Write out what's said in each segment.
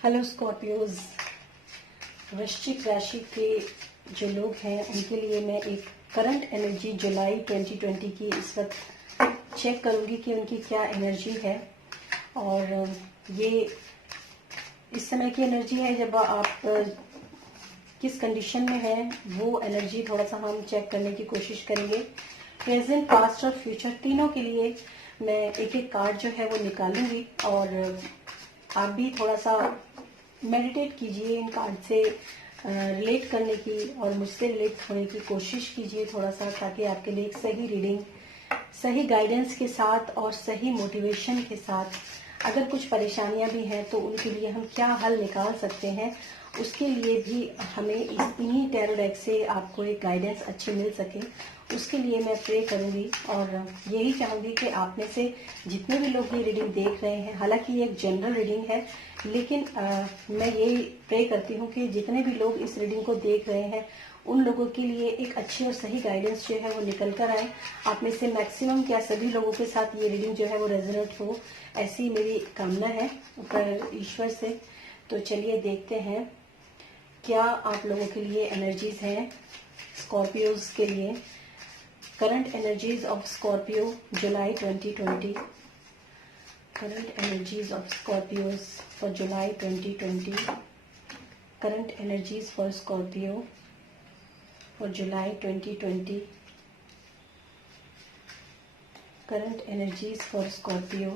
Hello Scorpios. वृश्चिक राशि के जो लोग हैं उनके लिए मैं एक करंट एनर्जी जुलाई 2020 की इस वक्त चेक करूंगी कि उनकी क्या एनर्जी है। और ये इस समय की एनर्जी है जब आप किस कंडीशन में है, वो एनर्जी थोड़ा सा हम चेक करने की कोशिश करेंगे। प्रेजेंट, पास्ट और फ्यूचर तीनों के लिए मैं एक एक कार्ड जो है वो निकालूंगी और आप भी थोड़ा सा मेडिटेट कीजिए, इन कार्ड से रिलेट करने की और मुझसे रिलेट होने की कोशिश कीजिए थोड़ा सा, ताकि आपके लिए एक सही रीडिंग, सही गाइडेंस के साथ और सही मोटिवेशन के साथ, अगर कुछ परेशानियां भी हैं तो उनके लिए हम क्या हल निकाल सकते हैं, उसके लिए भी हमें इन्हीं टैरो डेक से आपको एक गाइडेंस अच्छी मिल सके, उसके लिए मैं प्रे करूंगी। और यही चाहूंगी कि आप में से जितने भी लोग ये रीडिंग देख रहे हैं, हालांकि ये एक जनरल रीडिंग है, लेकिन मैं यही प्रे करती हूँ कि जितने भी लोग इस रीडिंग को देख रहे हैं उन लोगों के लिए एक अच्छी और सही गाइडेंस जो है वो निकल कर आए। आप में से मैक्सिमम क्या सभी लोगों के साथ ये रीडिंग जो है वो रेजोनेट हो, ऐसी मेरी कामना है ऊपर ईश्वर से। तो चलिए देखते हैं क्या आप लोगों के लिए एनर्जीज हैं स्कॉर्पियोज के लिए। Current energies of Scorpio July 2020। Current energies of Scorpios for July 2020। Current energies for Scorpio for July 2020. Current energies for Scorpio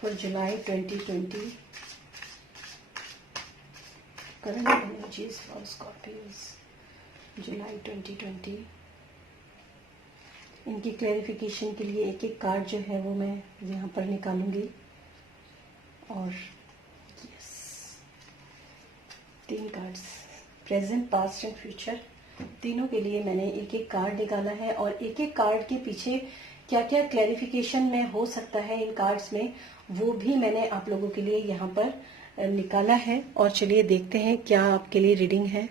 for July 2020. Current energies for Scorpios July 2020. इनकी क्लैरिफिकेशन के लिए एक एक card जो है वो मैं यहाँ पर निकालूंगी। और yes, 3 cards, present, past and future, तीनों के लिए मैंने एक एक कार्ड निकाला है। और एक एक कार्ड के पीछे क्या क्या क्लैरिफिकेशन में हो सकता है इन कार्ड्स में, वो भी मैंने आप लोगों के लिए यहाँ पर निकाला है। और चलिए देखते हैं क्या आपके लिए रीडिंग है।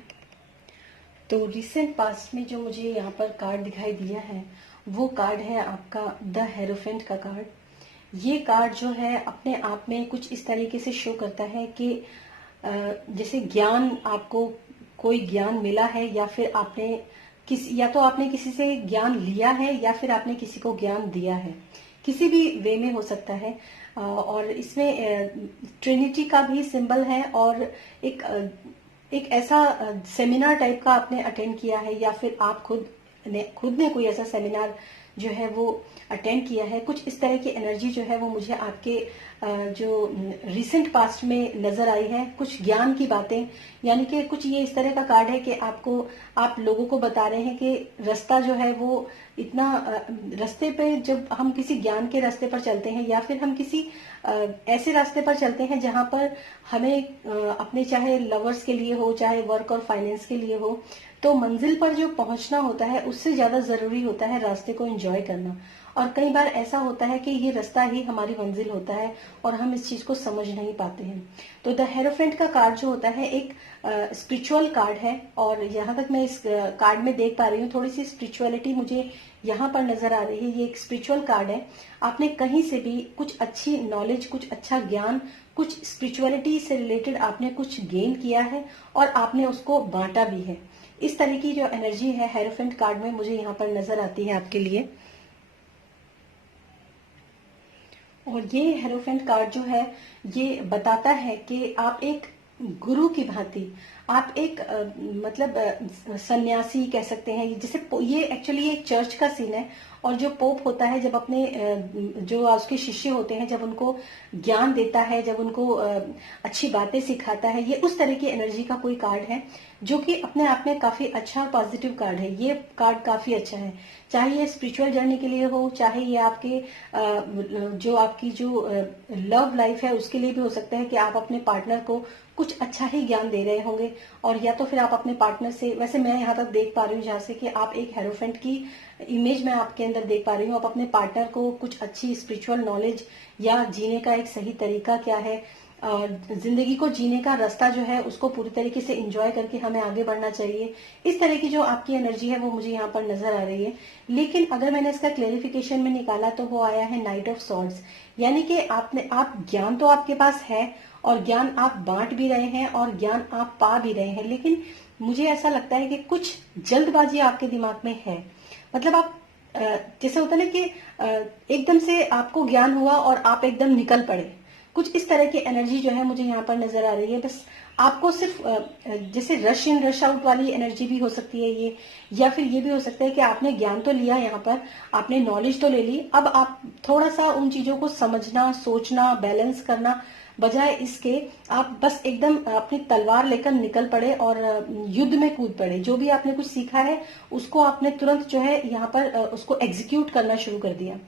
तो रिसेंट पास्ट में जो मुझे यहाँ पर कार्ड दिखाई दिया है वो कार्ड है आपका द हेरोफेंट का कार्ड। ये कार्ड जो है अपने आप में कुछ इस तरीके से शो करता है कि जैसे ज्ञान, आपको कोई ज्ञान मिला है, या फिर या तो आपने किसी से ज्ञान लिया है या फिर आपने किसी को ज्ञान दिया है, किसी भी वे में हो सकता है। और इसमें ट्रिनिटी का भी सिंबल है और एक ऐसा सेमिनार टाइप का आपने अटेंड किया है, या फिर आप खुद ने कोई ऐसा सेमिनार जो है वो अटेंड किया है। कुछ इस तरह की एनर्जी जो है वो मुझे आपके जो रिसेंट पास्ट में नजर आई है, कुछ ज्ञान की बातें, यानी कि कुछ ये इस तरह का कार्ड है कि आप लोगों को बता रहे हैं कि रास्ता जो है वो इतना रास्ते पे, जब हम किसी ज्ञान के रास्ते पर चलते हैं या फिर हम किसी ऐसे रास्ते पर चलते हैं जहां पर हमें अपने, चाहे लवर्स के लिए हो, चाहे वर्क और फाइनेंस के लिए हो, तो मंजिल पर जो पहुंचना होता है उससे ज्यादा जरूरी होता है रास्ते को एंजॉय करना। और कई बार ऐसा होता है कि ये रास्ता ही हमारी मंजिल होता है और हम इस चीज को समझ नहीं पाते हैं। तो द हेरोफेंट का कार्ड जो होता है एक स्पिरिचुअल कार्ड है, और यहाँ तक मैं इस कार्ड में देख पा रही हूँ थोड़ी सी स्पिरिचुअलिटी मुझे यहाँ पर नजर आ रही है। ये एक स्पिरिचुअल कार्ड है। आपने कहीं से भी कुछ अच्छी नॉलेज, कुछ अच्छा ज्ञान, कुछ स्पिरिचुअलिटी से रिलेटेड आपने कुछ गेन किया है और आपने उसको बांटा भी है। इस तरह की जो एनर्जी है हेरोफेंट कार्ड में मुझे यहाँ पर नजर आती है आपके लिए। और ये हेरोफेंट कार्ड जो है ये बताता है कि आप एक गुरु की भांति, आप एक सन्यासी कह सकते हैं। जैसे ये एक्चुअली एक चर्च का सीन है, और जो पोप होता है जब अपने जो उसके शिष्य होते हैं जब उनको ज्ञान देता है, जब उनको अच्छी बातें सिखाता है, ये उस तरह की एनर्जी का कोई कार्ड है जो कि अपने आप में काफी अच्छा पॉजिटिव कार्ड है। ये कार्ड काफी अच्छा है, चाहे ये स्पिरिचुअल जर्नी के लिए हो, चाहे ये आपके आपकी जो लव लाइफ है उसके लिए भी हो सकता है कि आप अपने पार्टनर को कुछ अच्छा ही ज्ञान दे रहे होंगे। और या तो फिर आप अपने पार्टनर से, वैसे मैं यहाँ तक देख पा रही हूँ जहाँ से कि आप एक हेरोफेंट की इमेज मैं आपके अंदर देख पा रही हूँ। आप अपने पार्टनर को कुछ अच्छी स्पिरिचुअल नॉलेज या जीने का एक सही तरीका क्या है, जिंदगी को जीने का रास्ता जो है उसको पूरी तरीके से एंजॉय करके हमें आगे बढ़ना चाहिए। इस तरह की जो आपकी एनर्जी है वो मुझे यहाँ पर नजर आ रही है। लेकिन अगर मैंने इसका क्लेरिफिकेशन में निकाला तो वो आया है नाइट ऑफ सॉर्ड्स, यानी कि आप ज्ञान तो आपके पास है और ज्ञान आप बांट भी रहे हैं और ज्ञान आप पा भी रहे हैं, लेकिन मुझे ऐसा लगता है कि कुछ जल्दबाजी आपके दिमाग में है। मतलब आप जैसे होता है ना कि एकदम से आपको ज्ञान हुआ और आप एकदम निकल पड़े, कुछ इस तरह की एनर्जी जो है मुझे यहाँ पर नजर आ रही है। बस आपको सिर्फ जैसे रश इन रश आउट वाली एनर्जी भी हो सकती है ये, या फिर ये भी हो सकता है कि आपने ज्ञान तो लिया, यहाँ पर आपने नॉलेज तो ले ली, अब आप थोड़ा सा उन चीजों को समझना, सोचना, बैलेंस करना, बजाय इसके आप बस एकदम अपनी तलवार लेकर निकल पड़े और युद्ध में कूद पड़े। जो भी आपने कुछ सीखा है उसको आपने तुरंत जो है यहाँ पर उसको एग्जीक्यूट करना शुरू कर दिया।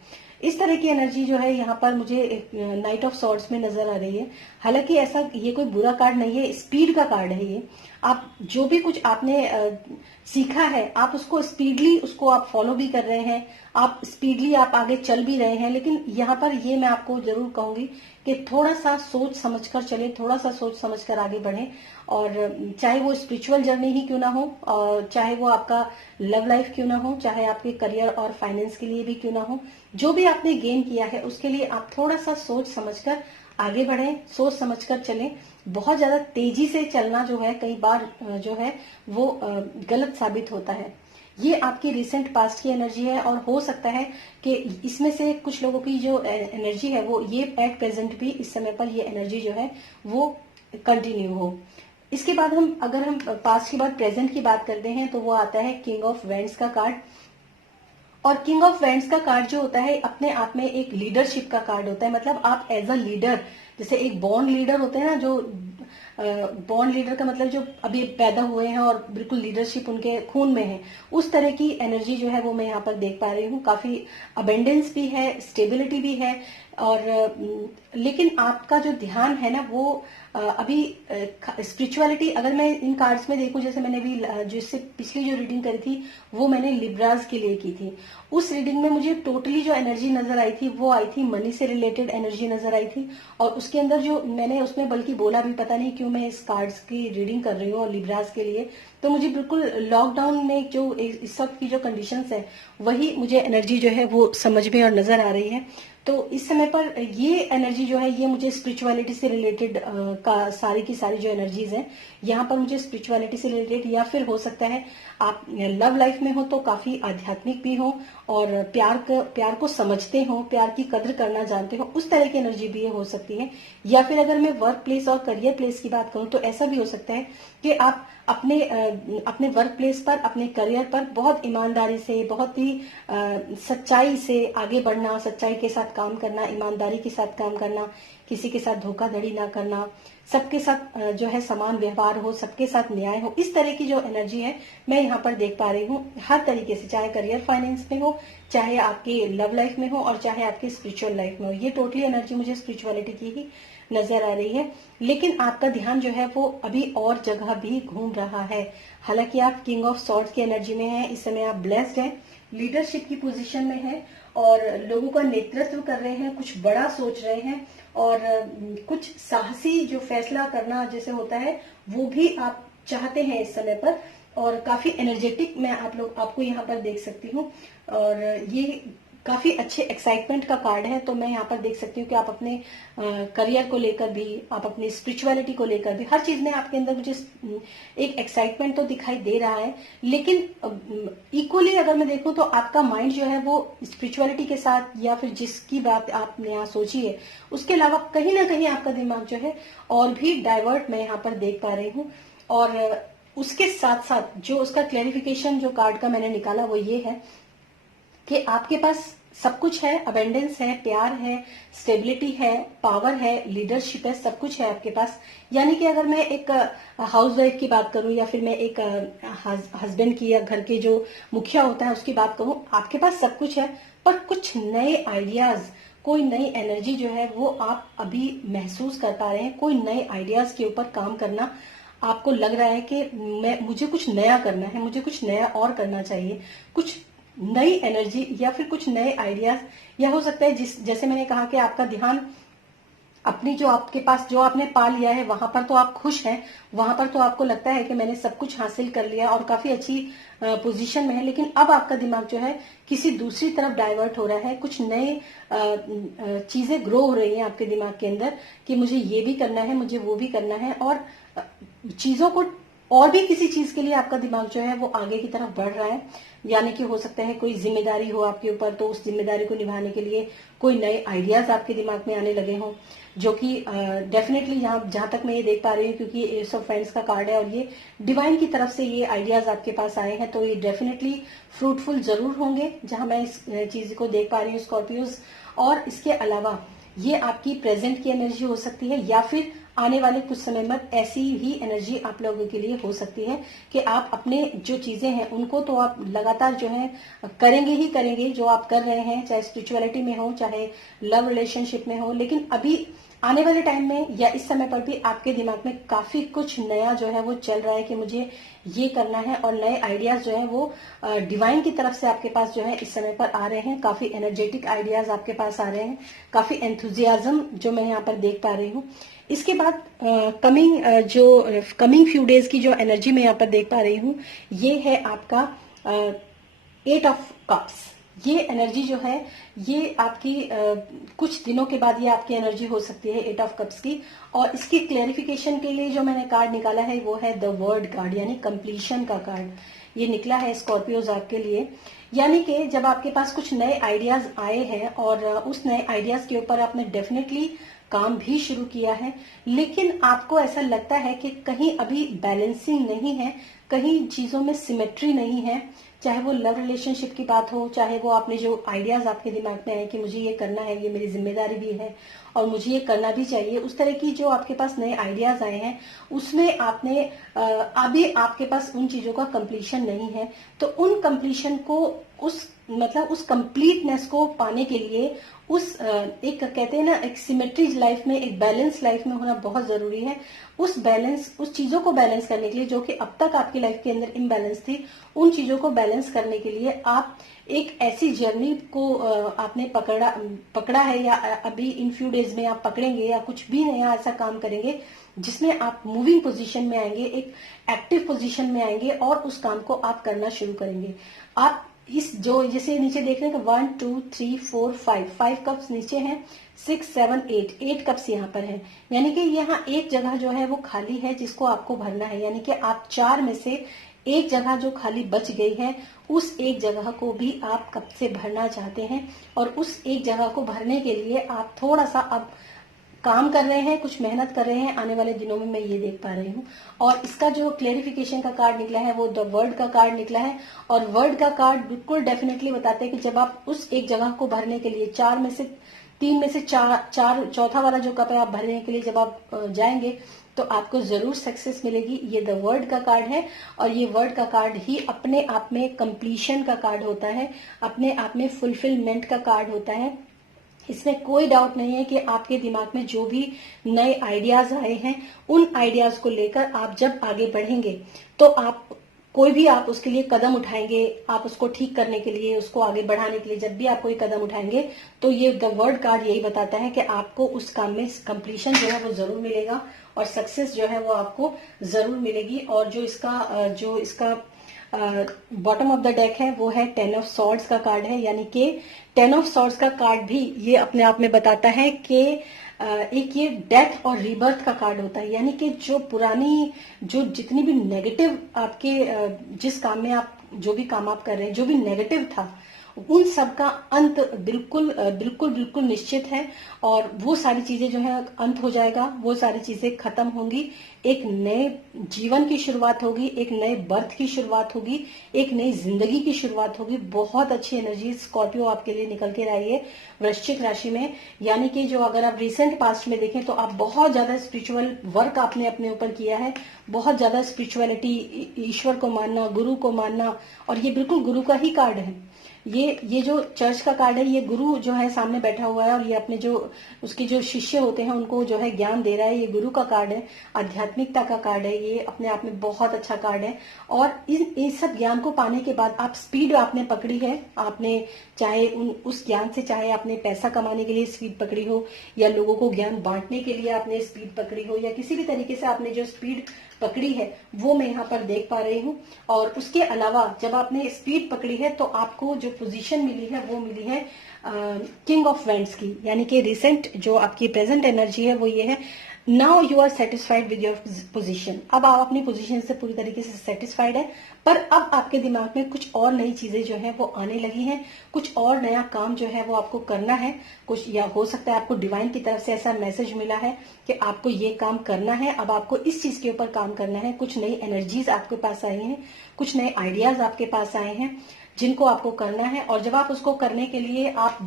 इस तरह की एनर्जी जो है यहाँ पर मुझे नाइट ऑफ सॉर्ड्स में नजर आ रही है। हालांकि ऐसा ये कोई बुरा कार्ड नहीं है, स्पीड का कार्ड है ये। आप जो भी कुछ आपने सीखा है आप उसको स्पीडली उसको आप फॉलो भी कर रहे हैं, आप स्पीडली आप आगे चल भी रहे हैं। लेकिन यहाँ पर ये मैं आपको जरूर कहूंगी कि थोड़ा सा सोच समझकर चले, थोड़ा सा सोच समझकर आगे बढ़े। और चाहे वो स्पिरिचुअल जर्नी ही क्यों ना हो, और चाहे वो आपका लव लाइफ क्यों ना हो, चाहे आपके करियर और फाइनेंस के लिए भी क्यों ना हो, जो भी आपने गेन किया है उसके लिए आप थोड़ा सा सोच समझकर आगे बढ़ें, सोच समझकर चलें। बहुत ज्यादा तेजी से चलना जो है कई बार जो है वो गलत साबित होता है। ये आपकी रिसेंट पास्ट की एनर्जी है और हो सकता है कि इसमें से कुछ लोगों की जो एनर्जी है वो ये एट प्रेजेंट भी इस समय पर ये एनर्जी जो है वो कंटिन्यू हो। इसके बाद अगर हम पास्ट के बाद प्रेजेंट की बात करते हैं तो वो आता है किंग ऑफ वेंड्स का कार्ड। और किंग ऑफ वेंड्स का कार्ड जो होता है अपने आप में एक लीडरशिप का कार्ड होता है। मतलब आप एज अ लीडर, जैसे एक बॉर्न लीडर होते हैं ना, जो बॉर्न लीडर का मतलब जो अभी पैदा हुए हैं और बिल्कुल लीडरशिप उनके खून में है, उस तरह की एनर्जी जो है वो मैं यहाँ पर देख पा रही हूँ। काफी अबेंडेंस भी है, स्टेबिलिटी भी है। और लेकिन आपका जो ध्यान है ना वो अभी स्पिरिचुअलिटी, अगर मैं इन कार्ड्स में देखूं, जैसे मैंने भी जो इससे पिछली जो रीडिंग करी थी वो मैंने लिब्राज के लिए की थी, उस रीडिंग में मुझे टोटली जो एनर्जी नजर आई थी वो आई थी मनी से रिलेटेड एनर्जी नजर आई थी। और उसके अंदर जो मैंने उसमें बल्कि बोला भी, पता नहीं क्यों मैं इस कार्ड्स की रीडिंग कर रही हूँ और लिब्राज के लिए, तो मुझे बिल्कुल लॉकडाउन में जो इस वक्त की जो कंडीशंस है वही मुझे एनर्जी जो है वो समझ में और नजर आ रही है। तो इस समय पर ये एनर्जी जो है ये मुझे स्पिरिचुअलिटी से रिलेटेड का सारी की सारी जो एनर्जीज हैं यहाँ पर मुझे स्पिरिचुअलिटी से रिलेटेड, या फिर हो सकता है आप लव लाइफ में हो तो काफी आध्यात्मिक भी हो और प्यार को समझते हो, प्यार की कद्र करना जानते हो, उस तरह की एनर्जी भी ये हो सकती है। या फिर अगर मैं वर्क प्लेस और करियर प्लेस की बात करूं तो ऐसा भी हो सकता है कि आप अपने वर्क प्लेस पर, अपने करियर पर बहुत ईमानदारी से, बहुत ही सच्चाई से आगे बढ़ना, सच्चाई के साथ काम करना, ईमानदारी के साथ काम करना, किसी के साथ धोखाधड़ी ना करना, सबके साथ जो है समान व्यवहार हो, सबके साथ न्याय हो, इस तरह की जो एनर्जी है मैं यहाँ पर देख पा रही हूँ। हर तरीके से, चाहे करियर फाइनेंस में हो, चाहे आपके लव लाइफ में हो और चाहे आपकी स्पिरिचुअल लाइफ में हो, ये टोटली एनर्जी मुझे स्पिरिचुअलिटी की ही नजर आ रही है। लेकिन आपका ध्यान जो है वो अभी और जगह भी घूम रहा है। हालांकि आप किंग ऑफ सॉर्ड्स की एनर्जी में हैं, इस समय आप ब्लेस्ड हैं, लीडरशिप की पोजीशन में हैं और लोगों का नेतृत्व कर रहे हैं, कुछ बड़ा सोच रहे हैं और कुछ साहसी जो फैसला करना जैसे होता है वो भी आप चाहते हैं इस समय पर। और काफी एनर्जेटिक मैं आपको यहाँ पर देख सकती हूँ और ये काफी अच्छे एक्साइटमेंट का कार्ड है। तो मैं यहाँ पर देख सकती हूँ कि आप अपने करियर को लेकर भी, आप अपनी स्पिरिचुअलिटी को लेकर भी, हर चीज में आपके अंदर मुझे एक एक्साइटमेंट तो दिखाई दे रहा है। लेकिन इक्वली अगर मैं देखूं तो आपका माइंड जो है वो स्पिरिचुअलिटी के साथ, या फिर जिसकी बात आपने यहाँ सोची है उसके अलावा कहीं ना कहीं आपका दिमाग जो है और भी डाइवर्ट मैं यहाँ पर देख पा रही हूँ। और उसके साथ साथ जो उसका क्लैरिफिकेशन जो कार्ड का मैंने निकाला वो ये है कि आपके पास सब कुछ है, अबेंडेंस है, प्यार है, स्टेबिलिटी है, पावर है, लीडरशिप है, सब कुछ है आपके पास। यानी कि अगर मैं एक हाउसवाइफ की बात करूं या फिर मैं एक हस्बैंड की या घर के जो मुखिया होता है उसकी बात करूं, आपके पास सब कुछ है। पर कुछ नए आइडियाज, कोई नई एनर्जी जो है वो आप अभी महसूस कर पा रहे हैं। कोई नए आइडियाज के ऊपर काम करना आपको लग रहा है कि मुझे कुछ नया करना है, मुझे कुछ नया और करना चाहिए, कुछ नई एनर्जी या फिर कुछ नए आइडियाज। या हो सकता है जैसे मैंने कहा कि आपका ध्यान अपनी जो आपके पास जो आपने पा लिया है वहां पर तो आप खुश हैं, वहां पर तो आपको लगता है कि मैंने सब कुछ हासिल कर लिया और काफी अच्छी पोजीशन में है, लेकिन अब आपका दिमाग जो है किसी दूसरी तरफ डाइवर्ट हो रहा है। कुछ नए चीजें ग्रो हो रही हैं आपके दिमाग के अंदर कि मुझे ये भी करना है, मुझे वो भी करना है, और चीजों को और भी किसी चीज के लिए आपका दिमाग जो है वो आगे की तरफ बढ़ रहा है। यानी कि हो सकता है कोई जिम्मेदारी हो आपके ऊपर, तो उस जिम्मेदारी को निभाने के लिए कोई नए आइडियाज आपके दिमाग में आने लगे हों, जो कि डेफिनेटली यहाँ जहां तक मैं ये देख पा रही हूँ, क्योंकि एस ऑफ फ्रेंड्स का कार्ड है और ये डिवाइन की तरफ से ये आइडियाज आपके पास आए हैं, तो ये डेफिनेटली फ्रूटफुल जरूर होंगे जहां मैं इस चीज को देख पा रही हूँ स्कॉर्पियोज। और इसके अलावा ये आपकी प्रेजेंट की एनर्जी हो सकती है, या फिर आने वाले कुछ समय में ऐसी ही एनर्जी आप लोगों के लिए हो सकती है कि आप अपने जो चीजें हैं उनको तो आप लगातार जो है करेंगे ही करेंगे, जो आप कर रहे हैं, चाहे स्पिरिचुअलिटी में हो, चाहे लव रिलेशनशिप में हो, लेकिन अभी आने वाले टाइम में या इस समय पर भी आपके दिमाग में काफी कुछ नया जो है वो चल रहा है कि मुझे ये करना है, और नए आइडियाज जो है वो डिवाइन की तरफ से आपके पास जो है इस समय पर आ रहे हैं। काफी एनर्जेटिक आइडियाज आपके पास आ रहे हैं, काफी एंथुजियाज्म जो मैं यहाँ पर देख पा रही हूँ। इसके बाद कमिंग फ्यू डेज की जो एनर्जी मैं यहाँ पर देख पा रही हूँ, ये है आपका 8 ऑफ कप्स। ये एनर्जी जो है ये आपकी कुछ दिनों के बाद ये आपकी एनर्जी हो सकती है 8 ऑफ कप्स की। और इसकी क्लेरिफिकेशन के लिए जो मैंने कार्ड निकाला है वो है द वर्ड कार्ड, यानी कंप्लीशन का कार्ड ये निकला है स्कॉर्पियोज आपके लिए। यानी कि जब आपके पास कुछ नए आइडियाज आए हैं और उस नए आइडियाज के ऊपर आपने डेफिनेटली काम भी शुरू किया है, लेकिन आपको ऐसा लगता है कि कहीं अभी बैलेंसिंग नहीं है, कहीं चीजों में सिमेट्री नहीं है, चाहे वो लव रिलेशनशिप की बात हो, चाहे वो आपने जो आइडियाज आपके दिमाग में आए कि मुझे ये करना है, ये मेरी जिम्मेदारी भी है और मुझे ये करना भी चाहिए, उस तरह की जो आपके पास नए आइडियाज आए हैं उसमें आपने अभी आपके पास उन चीजों का कंप्लीशन नहीं है। तो उन कंप्लीशन को उस कंप्लीटनेस को पाने के लिए एक कहते हैं ना, एक सिमेट्री लाइफ में, एक बैलेंस लाइफ में होना बहुत जरूरी है। उस चीजों को बैलेंस करने के लिए जो कि अब तक आपकी लाइफ के अंदर इम्बैलेंस थी, उन चीजों को बैलेंस करने के लिए आप एक ऐसी जर्नी को आपने पकड़ा है, या अभी इन फ्यू डेज में आप पकड़ेंगे, या कुछ भी नया ऐसा काम करेंगे जिसमें आप मूविंग पोजीशन में आएंगे, एक एक्टिव पोजीशन में आएंगे और उस काम को आप करना शुरू करेंगे। आप इस जो जैसे नीचे देख रहे हैं 1 2 3 4 5 कप्स नीचे हैं, 6 7 8 कप्स यहाँ पर है, यानी कि यहाँ एक जगह जो है वो खाली है जिसको आपको भरना है। यानी कि आप 4 में से एक जगह जो खाली बच गई है उस एक जगह को भी आप कब से भरना चाहते हैं, और उस एक जगह को भरने के लिए आप थोड़ा सा अब काम कर रहे हैं, कुछ मेहनत कर रहे हैं। आने वाले दिनों में मैं ये देख पा रही हूँ। और इसका जो क्लेरिफिकेशन का कार्ड निकला है वो द वर्ड का कार्ड निकला है, और वर्ड का कार्ड बिल्कुल डेफिनेटली बताते हैं कि जब आप उस एक जगह को भरने के लिए 3 में से चार चौथा वाला जो कप है आप भरने के लिए जब आप जाएंगे तो आपको जरूर सक्सेस मिलेगी। ये द वर्ड का कार्ड है, और ये वर्ड का कार्ड ही अपने आप में कंप्लीशन का कार्ड होता है, अपने आप में फुलफिलमेंट का कार्ड होता है। इसमें कोई डाउट नहीं है कि आपके दिमाग में जो भी नए आइडियाज आए हैं उन आइडियाज को लेकर आप जब आगे बढ़ेंगे तो आप कोई भी आप उसके लिए कदम उठाएंगे, आप उसको ठीक करने के लिए, उसको आगे बढ़ाने के लिए जब भी आप कोई कदम उठाएंगे तो ये द वर्ड कार्ड यही बताता है कि आपको उस काम में कंप्लीशन जो है वो जरूर मिलेगा और सक्सेस जो है वो आपको जरूर मिलेगी। और जो इसका बॉटम ऑफ द डेक है वो है 10 ऑफ सॉर्ड्स का कार्ड है, यानी कि 10 ऑफ सॉर्ड्स का कार्ड भी ये अपने आप में बताता है कि एक ये डेथ और रीबर्थ का कार्ड होता है। यानी कि जो जितनी भी नेगेटिव आपके जिस काम में आप जो भी काम आप कर रहे हैं, जो भी नेगेटिव था उन सब का अंत बिल्कुल बिल्कुल बिल्कुल निश्चित है, और वो सारी चीजें जो है अंत हो जाएगा, वो सारी चीजें खत्म होंगी, एक नए जीवन की शुरुआत होगी, एक नए बर्थ की शुरुआत होगी, एक नई जिंदगी की शुरुआत होगी। बहुत अच्छी एनर्जी स्कॉर्पियो आपके लिए निकल के आई है वृश्चिक राशि में। यानी कि जो अगर आप रिसेंट पास्ट में देखें तो आप बहुत ज्यादा स्पिरिचुअल वर्क आपने अपने ऊपर किया है, बहुत ज्यादा स्पिरिचुअलिटी, ईश्वर को मानना, गुरु को मानना, और ये बिल्कुल गुरु का ही कार्ड है। ये जो चर्च का कार्ड है, ये गुरु जो है सामने बैठा हुआ है और ये अपने जो उसके जो शिष्य होते हैं उनको जो है ज्ञान दे रहा है। ये गुरु का कार्ड है, आध्यात्मिकता का कार्ड है, ये अपने आप में बहुत अच्छा कार्ड है। और इस सब ज्ञान को पाने के बाद आप स्पीड आपने पकड़ी है, आपने चाहे उस ज्ञान से चाहे आपने पैसा कमाने के लिए स्पीड पकड़ी हो, या लोगों को ज्ञान बांटने के लिए आपने स्पीड पकड़ी हो, या किसी भी तरीके से आपने जो स्पीड पकड़ी है वो मैं यहाँ पर देख पा रही हूँ। और उसके अलावा जब आपने स्पीड पकड़ी है तो आपको जो पोजीशन मिली है वो मिली है किंग ऑफ वेंट्स की, यानी कि रिसेंट जो आपकी प्रेजेंट एनर्जी है वो ये है, now you are satisfied with your position. अब आप अपनी पोजीशन से पूरी तरीके से सेटिस्फाइड है, पर अब आपके दिमाग में कुछ और नई चीजें जो है वो आने लगी हैं, कुछ और नया काम जो है वो आपको करना है कुछ, या हो सकता है आपको डिवाइन की तरफ से ऐसा मैसेज मिला है कि आपको ये काम करना है, अब आपको इस चीज के ऊपर काम करना है। कुछ नई एनर्जीज आपके पास आई हैं, कुछ नए आइडियाज आपके पास आए हैं जिनको आपको करना है। और जब आप उसको करने के लिए आप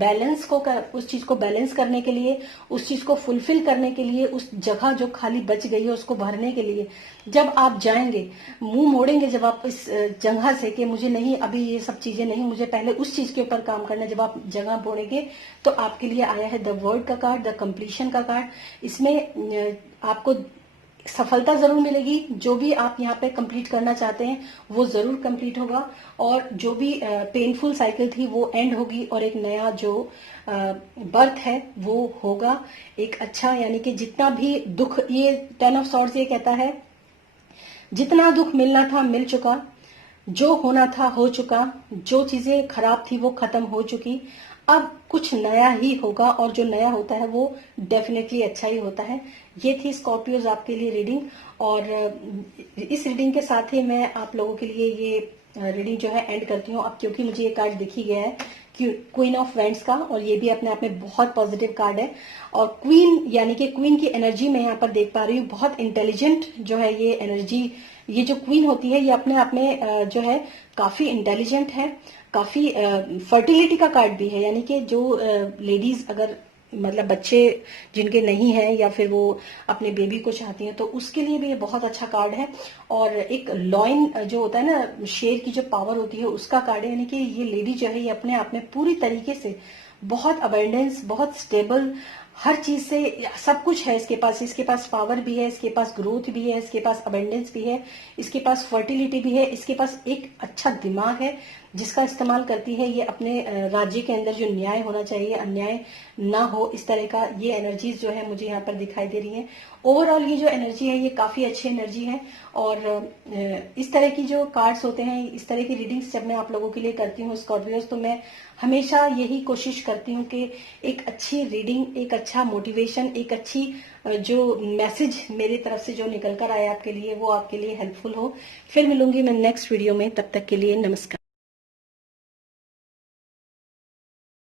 उस चीज को बैलेंस करने के लिए, उस चीज को फुलफिल करने के लिए, उस जगह जो खाली बच गई है उसको भरने के लिए जब आप जाएंगे, मुंह मोड़ेंगे जब आप इस जगह से कि मुझे नहीं, अभी ये सब चीजें नहीं, मुझे पहले उस चीज के ऊपर काम करना है, जब आप जगह मोड़ेंगे तो आपके लिए आया है द वर्ड का कार्ड, द कंप्लीशन का कार्ड। इसमें आपको सफलता जरूर मिलेगी, जो भी आप यहाँ पे कंप्लीट करना चाहते हैं वो जरूर कंप्लीट होगा, और जो भी पेनफुल साइकिल थी वो एंड होगी, और एक नया जो बर्थ है वो होगा, एक अच्छा, यानी कि जितना भी दुख, ये 10 ऑफ सॉर्ड्स ये कहता है जितना दुख मिलना था मिल चुका, जो होना था हो चुका, जो चीजें खराब थी वो खत्म हो चुकी, अब कुछ नया ही होगा, और जो नया होता है वो डेफिनेटली अच्छा ही होता है। ये थी स्कॉर्पियोज आपके लिए रीडिंग, और इस रीडिंग के साथ ही मैं आप लोगों के लिए ये रीडिंग जो है एंड करती हूँ। अब क्योंकि मुझे ये कार्ड दिख ही गया है क्वीन ऑफ वेंट्स का, और ये भी अपने आप में बहुत पॉजिटिव कार्ड है, और क्वीन यानी कि क्वीन की एनर्जी मैं यहाँ पर देख पा रही हूँ, बहुत इंटेलिजेंट जो है ये एनर्जी। ये जो क्वीन होती है ये अपने आप में जो है काफी इंटेलिजेंट है, काफी फर्टिलिटी का कार्ड भी है, यानी कि जो लेडीज अगर मतलब बच्चे जिनके नहीं है या फिर वो अपने बेबी को चाहती हैं तो उसके लिए भी ये बहुत अच्छा कार्ड है। और एक लॉइन जो होता है ना, शेर की जो पावर होती है उसका कार्ड है, यानी कि ये लेडी जो है ये अपने आप में पूरी तरीके से बहुत अबेंडेंस, बहुत स्टेबल, हर चीज से सब कुछ है इसके पास पावर भी है, इसके पास ग्रोथ भी है, इसके पास अबेंडेंस भी है, इसके पास फर्टिलिटी भी है, इसके पास एक अच्छा दिमाग है जिसका इस्तेमाल करती है ये अपने राज्य के अंदर जो न्याय होना चाहिए अन्याय ना हो, इस तरह का ये एनर्जीज जो है मुझे यहाँ पर दिखाई दे रही है। ओवरऑल ये जो एनर्जी है ये काफी अच्छी एनर्जी है, और इस तरह की जो कार्ड्स होते हैं, इस तरह की रीडिंग्स जब मैं आप लोगों के लिए करती हूँ स्कॉर्पियोज, तो मैं हमेशा यही कोशिश करती हूँ कि एक अच्छी रीडिंग, एक अच्छा मोटिवेशन, एक अच्छी जो मैसेज मेरी तरफ से जो निकल कर आए आपके लिए वो आपके लिए हेल्पफुल हो। फिर मिलूंगी मैं नेक्स्ट वीडियो में, तब तक के लिए नमस्कार।